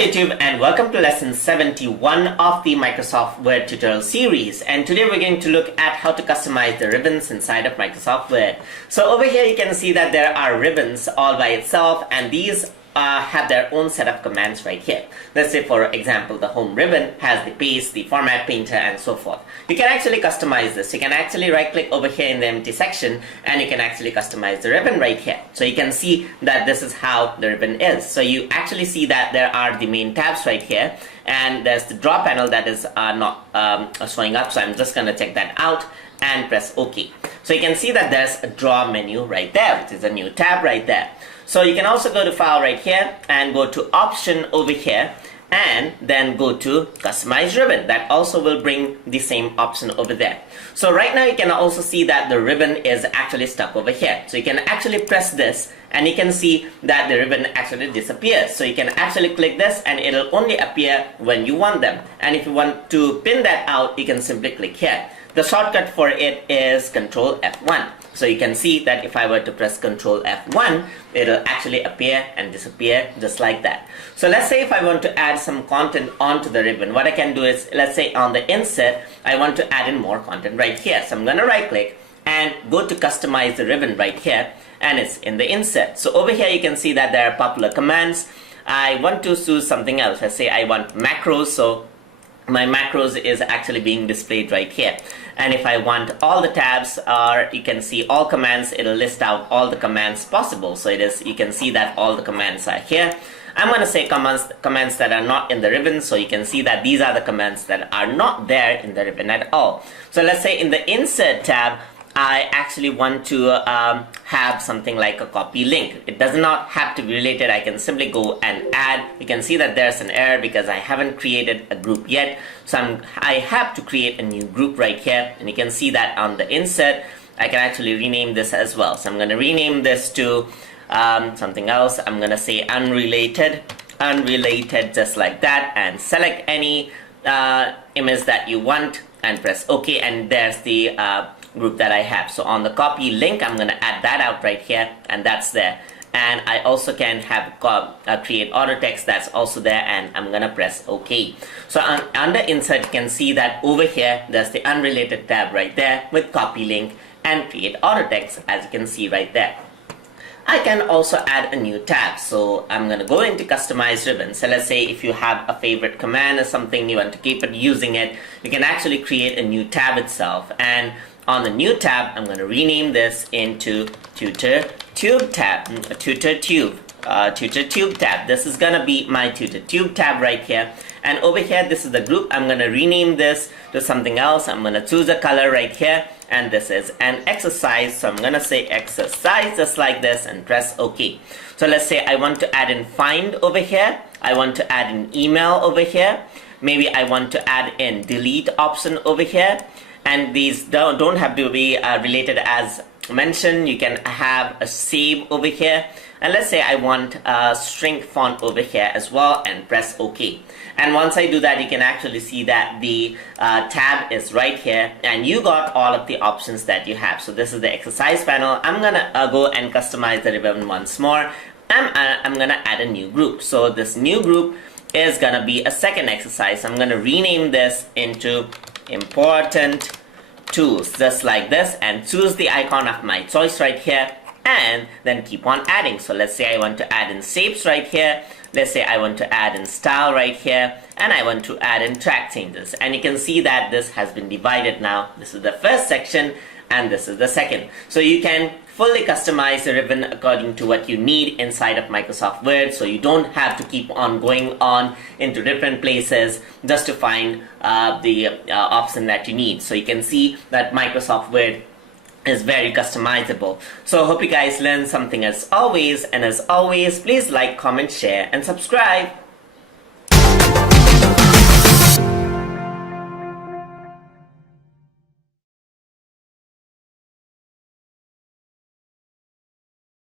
YouTube and welcome to lesson 71 of the Microsoft Word tutorial series, and today we're going to look at how to customize the ribbons inside of Microsoft Word. So over here you can see that there are ribbons all by itself, and these have their own set of commands right here. Let's say for example the home ribbon has the paste, the format painter, and so forth. You can actually customize this. You can actually right click over here in the empty section and you can actually customize the ribbon right here. So you can see that this is how the ribbon is. So you actually see that there are the main tabs right here, and there's the draw panel that is not showing up, so I'm just going to check that out and press OK. So you can see that there's a draw menu right there, which is a new tab right there. So you can also go to file right here and go to option over here and then go to customize ribbon. That also will bring the same option over there. So right now you can also see that the ribbon is actually stuck over here. So you can actually press this and you can see that the ribbon actually disappears. So you can actually click this and it'll only appear when you want them. And if you want to pin that out, you can simply click here. The shortcut for it is Control F1. So you can see that if I were to press Control F1, it'll actually appear and disappear just like that. So let's say if I want to add some content onto the ribbon, what I can do is, let's say on the insert, I want to add in more content right here. So I'm going to right click and go to customize the ribbon right here, and it's in the insert. So over here you can see that there are popular commands. I want to choose something else. Let's say I want macros, so my macros is actually being displayed right here. And if I want all the tabs, or you can see all commands, it'll list out all the commands possible. So it is, you can see that all the commands are here. I'm going to say commands that are not in the ribbon, so you can see that these are the commands that are not there in the ribbon at all. So let's say in the insert tab, I actually want to have something like a copy link. It does not have to be related. I can simply go and add. You can see that there's an error because I haven't created a group yet. So I have to create a new group right here. And you can see that on the insert, I can actually rename this as well. So I'm going to rename this to something else. I'm going to say unrelated just like that, and select any image that you want and press OK, and there's the group that I have. So on the copy link, I'm going to add that out right here, and that's there. And I also can have create auto text, that's also there, and I'm going to press OK. So under insert, you can see that over here there's the unrelated tab right there with copy link and create auto text, as you can see right there. I can also add a new tab. So I'm going to go into customize ribbon. So let's say if you have a favorite command or something, you want to keep it using it, you can actually create a new tab itself. And on the new tab, I'm going to rename this into Tutor Tube tab. Tutor Tube tab. This is going to be my Tutor Tube tab right here. And over here, this is the group. I'm going to rename this to something else. I'm going to choose a color right here. And this is an exercise. So I'm going to say exercise just like this and press OK. So let's say I want to add in find over here. I want to add an email over here. Maybe I want to add in delete option over here. And these don't have to be related as mentioned. You can have a save over here. And let's say I want a string font over here as well, and press OK. And once I do that, you can actually see that the tab is right here, and you got all of the options that you have. So this is the exercise panel. I'm gonna go and customize the ribbon once more. I'm gonna add a new group. So this new group is gonna be a second exercise. I'm gonna rename this into important tools just like this, and choose the icon of my choice right here, and then keep on adding. So let's say I want to add in shapes right here. Let's say I want to add in style right here, and I want to add in track changes. And you can see that this has been divided now. This is the first section and this is the second. So you can fully customize the ribbon according to what you need inside of Microsoft Word, so you don't have to keep on going on into different places just to find the option that you need. So you can see that Microsoft Word is very customizable. So hope you guys learned something as always, and as always, please like, comment, share, and subscribe.